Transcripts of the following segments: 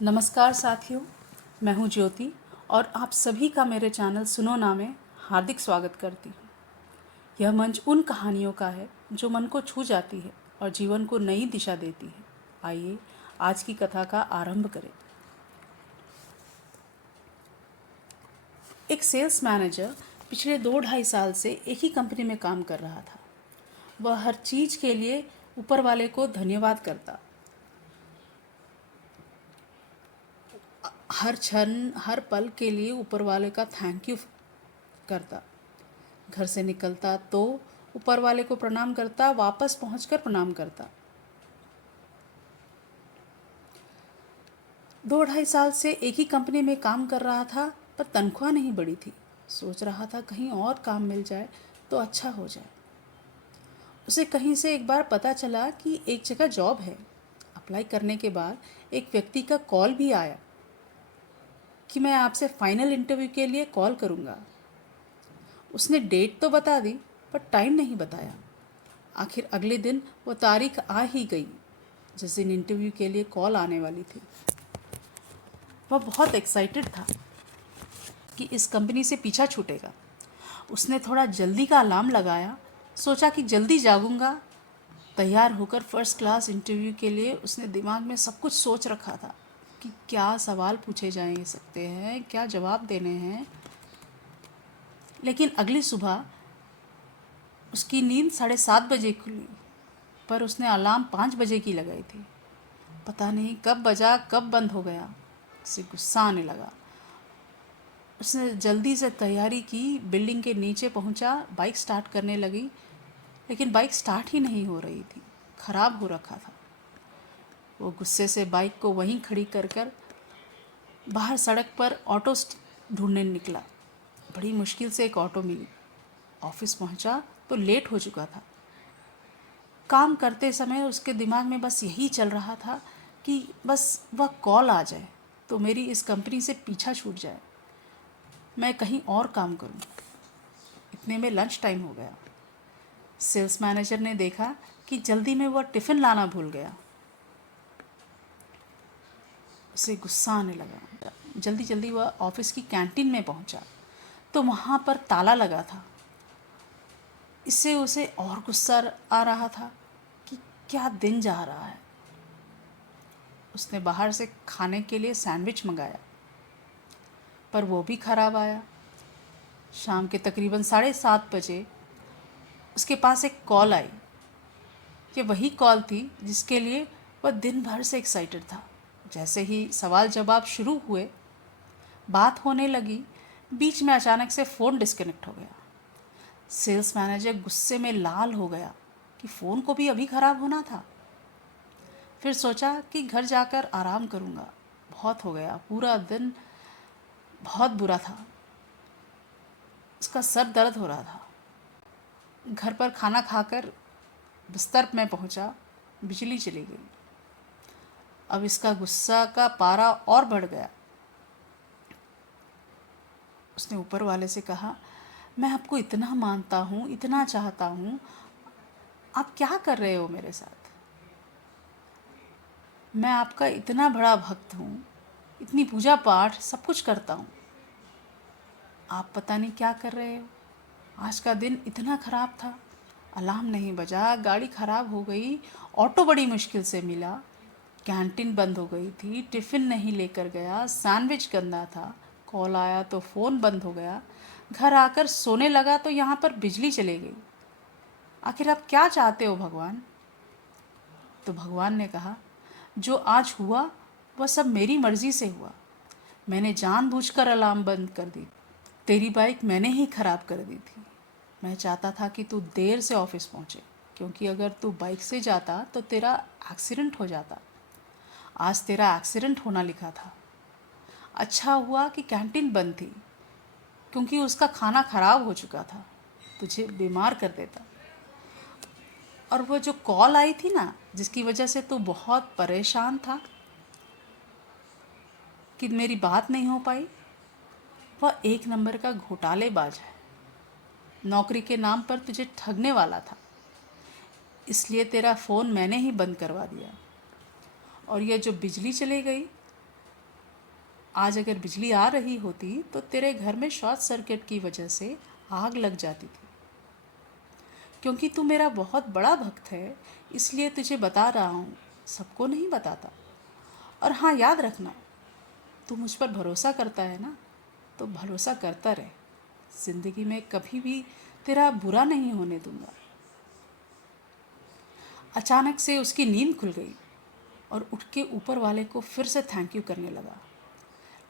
नमस्कार साथियों, मैं हूं ज्योति और आप सभी का मेरे चैनल सुनो ना में हार्दिक स्वागत करती हूं। यह मंच उन कहानियों का है जो मन को छू जाती है और जीवन को नई दिशा देती है। आइए आज की कथा का आरंभ करें। एक सेल्स मैनेजर पिछले 2-2.5 साल से एक ही कंपनी में काम कर रहा था। वह हर चीज़ के लिए ऊपर वाले को धन्यवाद करता, हर क्षण हर पल के लिए ऊपर वाले का थैंक यू करता। घर से निकलता तो ऊपर वाले को प्रणाम करता, वापस पहुंचकर प्रणाम करता। 2-2.5 साल से एक ही कंपनी में काम कर रहा था, पर तनख्वाह नहीं बढ़ी थी। सोच रहा था कहीं और काम मिल जाए तो अच्छा हो जाए। उसे कहीं से एक बार पता चला कि एक जगह जॉब है। अप्लाई करने के बाद एक व्यक्ति का कॉल भी आया कि मैं आपसे फाइनल इंटरव्यू के लिए कॉल करूँगा। उसने डेट तो बता दी, पर टाइम नहीं बताया। आखिर अगले दिन वो तारीख आ ही गई जिस दिन इंटरव्यू के लिए कॉल आने वाली थी। वह बहुत एक्साइटेड था कि इस कंपनी से पीछा छूटेगा। उसने थोड़ा जल्दी का अलार्म लगाया, सोचा कि जल्दी जागूंगा। तैयार होकर फर्स्ट क्लास इंटरव्यू के लिए उसने दिमाग में सब कुछ सोच रखा था कि क्या सवाल पूछे जा सकते हैं, क्या जवाब देने हैं। लेकिन अगली सुबह उसकी नींद 7:30 खुली, पर उसने अलार्म 5 बजे की लगाई थी। पता नहीं कब बजा, कब बंद हो गया। उसे गुस्सा आने लगा। उसने जल्दी से तैयारी की, बिल्डिंग के नीचे पहुंचा, बाइक स्टार्ट करने लगी, लेकिन बाइक स्टार्ट ही नहीं हो रही थी, खराब हो रखा था। वो गुस्से से बाइक को वहीं खड़ी कर कर बाहर सड़क पर ऑटो ढूंढने निकला। बड़ी मुश्किल से एक ऑटो मिली। ऑफिस पहुंचा तो लेट हो चुका था। काम करते समय उसके दिमाग में बस यही चल रहा था कि बस वह कॉल आ जाए तो मेरी इस कंपनी से पीछा छूट जाए, मैं कहीं और काम करूं। इतने में लंच टाइम हो गया। सेल्स मैनेजर ने देखा कि जल्दी में वह टिफ़िन लाना भूल गया। उसे गुस्सा आने लगा। जल्दी जल्दी वह ऑफिस की कैंटीन में पहुंचा तो वहाँ पर ताला लगा था। इससे उसे और गुस्सा आ रहा था कि क्या दिन जा रहा है। उसने बाहर से खाने के लिए सैंडविच मंगाया, पर वो भी खराब आया। शाम के तकरीबन 7:30 बजे उसके पास एक कॉल आई। ये वही कॉल थी जिसके लिए वह दिन भर से एक्साइटेड था। जैसे ही सवाल जवाब शुरू हुए, बात होने लगी, बीच में अचानक से फ़ोन डिस्कनेक्ट हो गया। सेल्स मैनेजर गुस्से में लाल हो गया कि फ़ोन को भी अभी ख़राब होना था। फिर सोचा कि घर जाकर आराम करूँगा। बहुत हो गया, पूरा दिन बहुत बुरा था। उसका सर दर्द हो रहा था। घर पर खाना खाकर बिस्तर में पहुंचा, बिजली चली गई। अब इसका गुस्सा का पारा और बढ़ गया। उसने ऊपर वाले से कहा, मैं आपको इतना मानता हूँ, इतना चाहता हूँ, आप क्या कर रहे हो मेरे साथ? मैं आपका इतना बड़ा भक्त हूँ, इतनी पूजा पाठ सब कुछ करता हूँ, आप पता नहीं क्या कर रहे हो। आज का दिन इतना ख़राब था, अलार्म नहीं बजा, गाड़ी ख़राब हो गई, ऑटो बड़ी मुश्किल से मिला, कैंटीन बंद हो गई थी, टिफ़िन नहीं लेकर गया, सैंडविच गंदा था, कॉल आया तो फ़ोन बंद हो गया, घर आकर सोने लगा तो यहाँ पर बिजली चली गई। आखिर आप क्या चाहते हो भगवान? तो भगवान ने कहा, जो आज हुआ वह सब मेरी मर्ज़ी से हुआ। मैंने जानबूझकर अलार्म बंद कर दी। तेरी बाइक मैंने ही ख़राब कर दी थी। मैं चाहता था कि तू देर से ऑफिस पहुँचे, क्योंकि अगर तू बाइक से जाता तो तेरा एक्सीडेंट हो जाता। आज तेरा एक्सीडेंट होना लिखा था। अच्छा हुआ कि कैंटीन बंद थी, क्योंकि उसका खाना ख़राब हो चुका था, तुझे बीमार कर देता। और वो जो कॉल आई थी ना, जिसकी वजह से तू बहुत परेशान था कि मेरी बात नहीं हो पाई, वह एक नंबर का घोटालेबाज है। नौकरी के नाम पर तुझे ठगने वाला था, इसलिए तेरा फ़ोन मैंने ही बंद करवा दिया। और यह जो बिजली चली गई, आज अगर बिजली आ रही होती तो तेरे घर में शॉर्ट सर्किट की वजह से आग लग जाती थी। क्योंकि तू मेरा बहुत बड़ा भक्त है, इसलिए तुझे बता रहा हूँ, सबको नहीं बताता। और हाँ, याद रखना, तू मुझ पर भरोसा करता है ना, तो भरोसा करता रहे। ज़िंदगी में कभी भी तेरा बुरा नहीं होने दूंगा। अचानक से उसकी नींद खुल गई और उठ के ऊपर वाले को फिर से थैंक यू करने लगा।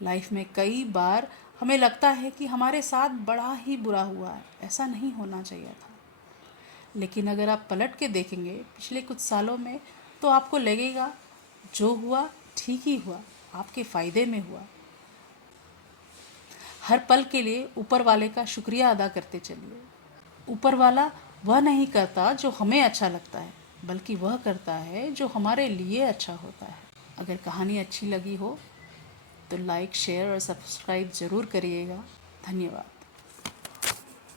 लाइफ में कई बार हमें लगता है कि हमारे साथ बड़ा ही बुरा हुआ है, ऐसा नहीं होना चाहिए था। लेकिन अगर आप पलट के देखेंगे पिछले कुछ सालों में, तो आपको लगेगा जो हुआ ठीक ही हुआ, आपके फ़ायदे में हुआ। हर पल के लिए ऊपर वाले का शुक्रिया अदा करते चलिए। ऊपर वाला वह नहीं करता जो हमें अच्छा लगता है, बल्कि वह करता है जो हमारे लिए अच्छा होता है। अगर कहानी अच्छी लगी हो तो लाइक, शेयर और सब्सक्राइब ज़रूर करिएगा। धन्यवाद।